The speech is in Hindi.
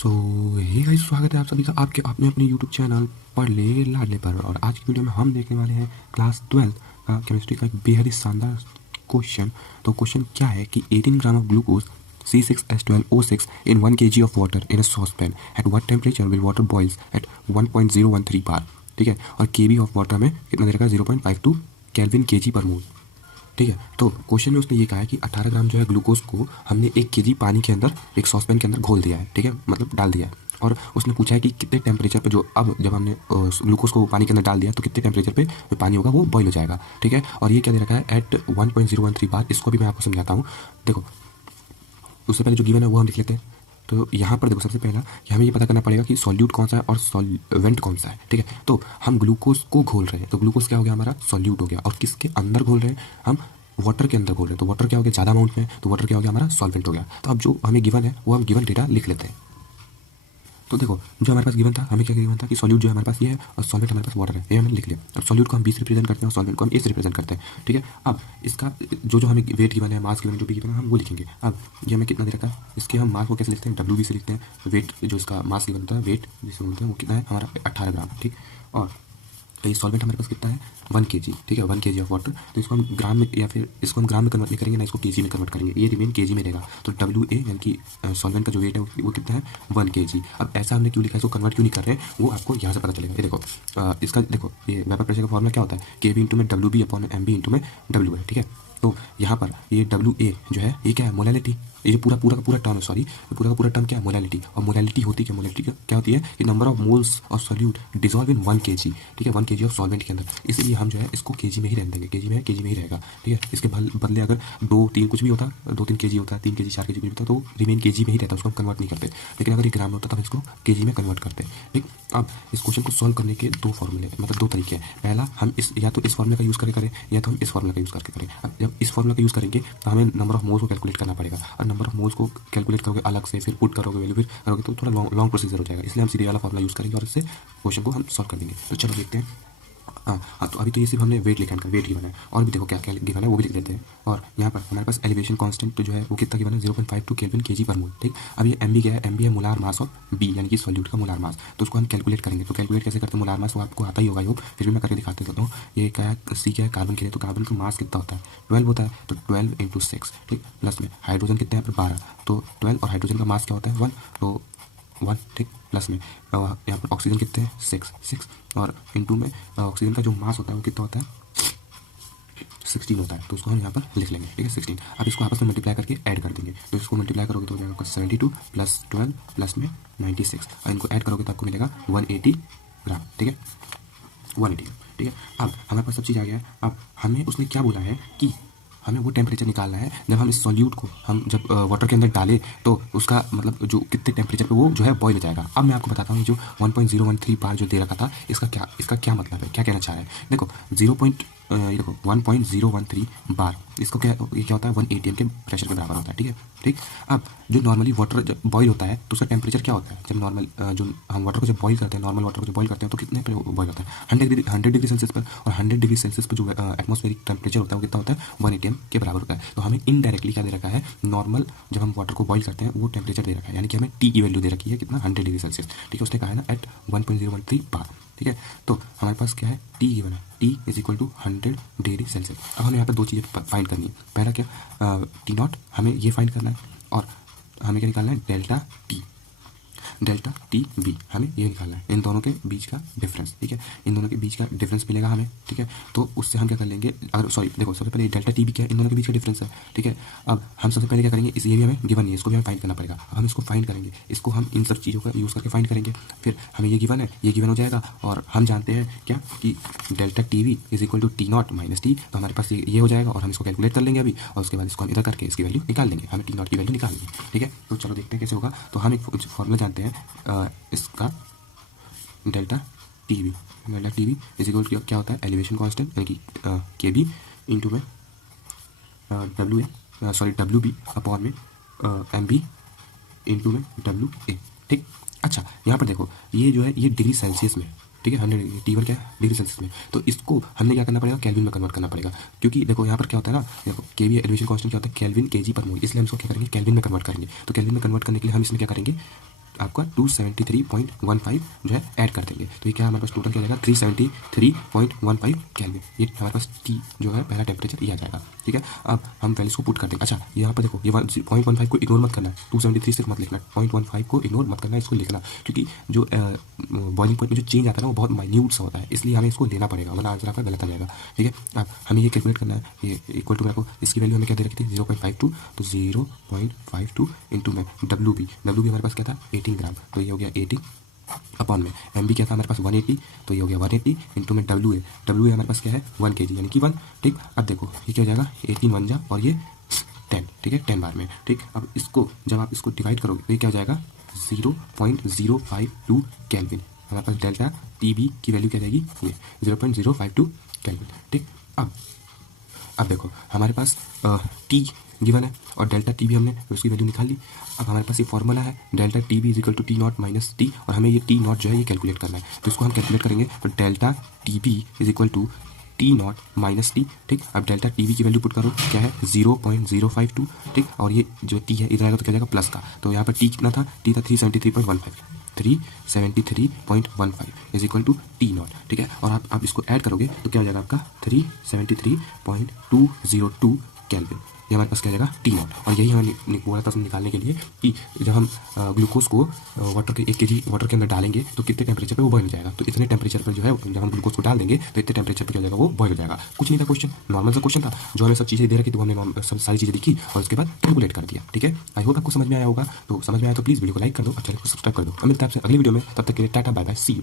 सो हे गाइस, स्वागत है आप सभी का आपके अपने अपने यूट्यूब चैनल पढ़ ले लाडले पर। और आज की वीडियो में हम देखने वाले हैं क्लास 12 का केमिस्ट्री का एक बेहद ही शानदार क्वेश्चन। तो क्वेश्चन क्या है कि 18 gram of glucose C6H12O6 in 1 kg of water in a saucepan at what temperature will water boils at 1.013 बार। ठीक है, और केबी ऑफ वाटर में कितना दे रखा है 0.52 केल्विन केजी पर मोल। ठीक है, तो क्वेश्चन में उसने ये कहा है कि 18 ग्राम जो है ग्लूकोज को हमने 1 केजी पानी के अंदर एक सॉसपैन के अंदर घोल दिया है। ठीक है, मतलब डाल दिया है। और उसने पूछा है कि कितने टेम्परेचर पे जो अब जब हमने ग्लूकोज को पानी के अंदर डाल दिया तो कितने टेम्परेचर पे जो पानी होगा वो बॉईल हो जाएगा। ठीक है, और ये क्या दे रखा है एट 1.013 बार। इसको भी मैं आपको समझाता हूँ। देखो, उससे पहले जो गिवन है वो हम लिख लेते हैं। तो यहाँ पर देखो, सबसे पहला कि हमें ये पता करना पड़ेगा कि सॉल्यूट कौन सा है और सॉल्वेंट कौन सा है। ठीक है, तो हम ग्लूकोज को घोल रहे हैं तो ग्लूकोज क्या हो गया हमारा सॉल्यूट हो गया। और किसके अंदर घोल रहे हैं हम वाटर के अंदर घोल रहे हैं। तो वाटर क्या हो गया ज़्यादा अमाउंट में, तो वाटर क्या हो गया हमारा सॉल्वेंट हो गया। तो अब जो हमें गिवन है वो हम गिवन डेटा लिख लेते हैं। तो देखो, जो हमारे पास गिवन था हमें क्या गिवन था कि सॉल्यूट जो हमारे पास ये है और सॉल्वेंट हमारे पास वाटर है, ये हमने लिख लिया। अब सॉल्यूट को हम 20 रिप्रेजेंट करते हैं और सॉल्वेंट को हम ए से रिप्रेजेंट करते हैं। ठीक है, अब इसका जो हमें वेट गिवन है, मास गिवन है, जो भी गिवन है हम वो लिखेंगे। अब ये हमें कितना दे रखा है, इसके हम मास को कैसे लिखते हैं डब्ल्यू से लिखते हैं। वेट जो इसका मास गिवन होता है, वेट जिसे बोलते हैं, वो कितना है हमारा 18 ग्राम। ठीक, और तो ये सॉल्वेंट हमारे पास कितना है 1 केजी। ठीक है, 1 केजी ऑफ वाटर। तो इसको हम ग्राम में या फिर इसको हम ग्राम में कन्वर्ट नहीं करेंगे ना, इसको केजी में कन्वर्ट करेंगे। ये रिमेन केजी में रहेगा। तो डब्ल्यू ए यानी कि सॉल्वेंट का जो वेट है वो कितना है 1 केजी। अब ऐसा हमने क्यों लिखा है, इसको कन्वर्ट क्यों नहीं कर रहे हैं वो आपको यहाँ से पता चलेगा। ये देखो, इसका देखो ये वेपर प्रेशर का फॉर्मूला क्या होता है, के बी इंटू में W B upon M B into में डब्ल्यू है। ठीक है, तो यहाँ पर ये डब्ल्यू ए जो है ये क्या है मोलैलिटी। ये पूरा पूरा का पूरा टर्म है, सॉरी पूरा का पूरा टर्म क्या है मोलैलिटी। और मोलैलिटी होती क्या, मोलैलिटी क्या होती है कि number of moles of solute dissolve in 1 KG. ठीक है, 1 केजी ऑफ सॉल्वेंट के अंदर। इसलिए हम जो है इसको केजी में ही रहने देंगे, केजी में है केजी में ही रहेगा। ठीक है, इसके बदले अगर 2-3 कुछ भी होता, 2-3 केजी होता है, 3 केजी 4 केजी कुछ भी होता तो रिमेन केजी में ही रहता, उसको हम कन्वर्ट नहीं करते। लेकिन अगर ये ग्राम में होता तो हम इसको केजी में कन्वर्ट करते हैं। ठीक, अब इस क्वेश्चन को सॉल्व करने के दो फॉर्मूले, मतलब दो तरीके हैं। पहला, हम इस या तो इस फॉर्मूले का यूज़ करके करें या तो हम इस फॉर्मूले का यूज़ करके करें। अब जब इस फॉर्मूला का यूज़ करेंगे तो हमें नंबर ऑफ मोल्स को कैलकुलेट करना पड़ेगा, और नंबर ऑफ मोल्स को कैलकुलेट करोगे अलग से, फिर पुट करोगे वैल्यू, फिर करोगे तो थोड़ा लॉन्ग प्रोसीजर हो जाएगा। इसलिए हम सीधे वाला फॉर्मूला यूज़ करेंगे और इससे क्वेश्चन को हम सॉल्व कर देंगे। तो चलो देखते हैं। हाँ, तो अभी तो ये सिर्फ हमने वेट लिखा है, वेट गिवन है। और भी देखो क्या क्या गिवन है वो भी लिख देते हैं। और यहाँ पर हमारे पास एलिवेशन कांस्टेंट तो जो है वो कितना गिवन है 0.52 केल्विन केजी पर मोल। ठीक, अब ये एम बी क्या है, एम बी है मोलार मास ऑफ बी यानी कि सॉल्यूट का मोलार मास। तो उसको हम कैलकुलेट करेंगे। तो कैलकुलेट कैसे करते हैं मोलार मास, वो आपको आता ही होगा, योग फिर भी मैं करके दिखाते रहता हूँ। ये क्या है सी क्या है कार्बन के लिए, तो कार्बन का मास कितना होता है 12 होता है। तो 12 × 6। ठीक, प्लस में हाइड्रोजन कितने हैं 12, तो 12 और हाइड्रोजन का मास क्या होता है 1, तो 1। ठीक, प्लस में यहाँ पर ऑक्सीजन कितने हैं 6 और इनटू में ऑक्सीजन का जो मास होता है वो कितना होता है 16 होता है। तो उसको हम यहाँ पर लिख लेंगे। ठीक है, 16। अब इसको आपस में मल्टीप्लाई करके ऐड कर देंगे। तो इसको मल्टीप्लाई करोगे तो हो जाएगा आपका 72 + 12 प्लस में 96, और इनको ऐड करोगे तो आपको मिलेगा 180 ग्राम। ठीक है, 180 ग्राम। ठीक है, अब हमारे पास सब चीज़ आ गया है। अब हमें उसने क्या बोला है कि हमें वो टेम्परेचर निकालना है जब हम इस सॉल्यूट को हम जब वाटर के अंदर डालें तो उसका मतलब जो कितने टेम्परेचर पे वो जो है बॉईल हो जाएगा। अब मैं आपको बताता हूँ जो 1.013 बार जो दे रखा था इसका क्या मतलब है, क्या कहना चाह रहा है। देखो ये देखो 1.013 बार, इसको क्या ये क्या होता है 1 atm के प्रेशर के बराबर होता है। ठीक है, ठीक। अब जो नॉर्मली वाटर जब बॉईल होता है तो उसका टेम्परेचर क्या होता है, जब नॉर्मल जो हम वाटर को जब बॉईल करते हैं, नॉर्मल वाटर को जब बॉईल करते हैं तो कितने पे बॉईल होता है 100 डिग्री सेल्सियस पर। और 100 डिग्री सेल्सियस पर जो एटमॉस्फेरिक टेम्परेचर होता है वो कितना होता है 1 atm के बराबर होता है। तो हमें इनडायरेक्टली क्या दे रखा है, नॉर्मल जब हम वाटर को बॉईल करते हैं वो टेम्परेचर दे रखा है, यानी कि हमें टी की वैल्यू दे रखी है कितना 100 डिग्री सेल्सियस। ठीक है, उसने कहा है ना एट 1.013 बार। ठीक है, तो हमारे पास क्या है टी गिवन है, टी = 100 डिग्री सेल्सियस। अब हमें यहाँ पर दो चीज़ें फाइंड करनी है। पहला क्या टी नॉट, हमें ये फाइंड करना है, और हमें क्या निकालना है डेल्टा टी बी, हमें ये निकालना है इन दोनों के बीच का डिफरेंस। ठीक है, इन दोनों के बीच का डिफरेंस मिलेगा हमें। ठीक है, तो उससे हम क्या कर लेंगे, अगर सॉरी देखो सबसे पहले डेल्टा टी बी क्या है, इन दोनों के बीच का डिफरेंस है। ठीक है, अब हम सबसे पहले क्या करेंगे, ये भी हमें गिवन है, इसको भी हमें फाइंड करना पड़ेगा। हम इसको फाइंड करेंगे, इसको हम इन सब चीज़ों का यूज़ करके फाइंड करेंगे। फिर हमें ये गिवन है, ये गिवन हो जाएगा, और हम जानते हैं क्या कि delta T V = T not - T. तो हमारे पास ये हो जाएगा, और हम इसको कैलकुलेट कर लेंगे अभी, और उसके बाद इसको हम इधर करके इसकी वैल्यू निकाल लेंगे, हमें टी नॉट की वैल्यू निकाल लेंगे। ठीक है, तो चलो देखते हैं कैसे होगा। तो हम एक फॉर्मूला जानते हैं इसका डेल्टा टी वी क्या होता है एलिवेशन कांस्टेंट यानी कि के बी इंटू में डब्ल्यू बी अपॉन में एम बी इंटू में डब्ल्यू ए। ठीक, अच्छा यहाँ पर देखो ये जो है ये डिग्री सेल्सियस में, ठीक है 100 डिग्री, टी वन क्या है डिग्री सेल्सियस में। तो इसको हमने क्या करना पड़ेगा केल्विन में कन्वर्ट करना पड़ेगा, क्योंकि देखो यहाँ पर क्या होता है ना, देखो के वी एलिवेशन कांस्टेंट क्या होता है केल्विन केजी पर मोल, इसलिए हम इसको क्या करेंगे केल्विन में कन्वर्ट करेंगे। तो केल्विन में कन्वर्ट करने के लिए हम इसमें क्या करेंगे आपका 273.15 जो है ऐड कर देंगे, तो ये क्या हमारे पास टोटल क्या जाएगा 373.15 केल्विन। ये हमारे पास टी जो है पहला टेम्परेचर ये आ जाएगा। ठीक है, अब हम वैल्यूज को पुट कर देंगे। अच्छा यहाँ पर देखो ये 0.15 को इग्नोर मत करना है, 273 सिर्फ मत लिखना, 0.15 को इग्नोर मत करना, इसको लिखना, क्योंकि जो बॉइलिंग पॉइंट में जो चेंज आता है ना वो बहुत माइन्यूट सा होता है, इसलिए हमें इसको लेना पड़ेगा, वरना आंसर आपका गलत आ जाएगा। ठीक है, अब हमें ये कैलकुलेट करना है, ये इक्वल टू आपको इसकी वैल्यू हमें क्या दे रखी थी 0.52, तो 0.52 इंटू में डब्ल्यू बी हमारे पास क्या था 18 ग्राम, तो ये हो गया 18 अपॉन में एम बी क्या था हमारे पास 180, तो ये हो गया 180 इंटू में डब्ल्यू ए हमारे पास क्या है 1 kg यानी कि 1। ठीक, अब देखो ये क्या हो जाएगा 18 1 जा और ये 10, ठीक है 10 बार में। ठीक, अब इसको जब आप इसको डिवाइड करोगे तो ये क्या हो जाएगा 0.052 केल्विन, हमारे पास डेल्टा टी बी की वैल्यू क्या जाएगी ये 0.052 केल्विन। ठीक, अब देखो हमारे पास टी गिवन है और डेल्टा टी भी हमने उसकी वैल्यू निकाल ली। अब हमारे पास ये फॉर्मूला है delta T B is equal to T nought minus T, और हमें ये टी नॉट जो है ये कैलकुलेट करना है, तो इसको हम कैलकुलेट करेंगे, तो delta T B is equal to T nought minus T. ठीक, अब डेल्टा टी बी की वैल्यू पुट करो क्या है 0.052। ठीक, और ये जो टी है इधर आएगा तो क्या जाएगा प्लस का, तो यहाँ पर टी कितना था टी था 373.15 is equal to T nought. ठीक है, और आप इसको ऐड करोगे तो क्या हो जाएगा आपका 373.202 केल्विन, ये हमारे पास क्या जाएगा टी नॉट। और यही हमें बोला था निकालने के लिए कि जब हम ग्लूकोज को वाटर के 1 kg वाटर के अंदर डालेंगे तो कितने टेम्परेचर पे वो बॉयल हो जाएगा, तो इतने टेम्परेचर पर जो है जब हम ग्लूकोज को डाल देंगे तो इतने टेम्परेचर पर क्या हो जाएगा वो बॉयल हो जाएगा। कुछ नहीं था क्वेश्चन, नॉर्मल सा क्वेश्चन था, जो हमें सब चीज़ें दे रखी तो हमने सब सारी चीज़ें लिखी और उसके बाद कैलकुलेट कर दिया। ठीक है, आई होप आपको समझ में आया होगा, तो समझ में आया तो प्लीज़ वीडियो को लाइक कर दो और चैनल को सब्सक्राइब कर दो। और मिलता है आपसे अगली वीडियो में, तब तक के लिए tata bye bye see you.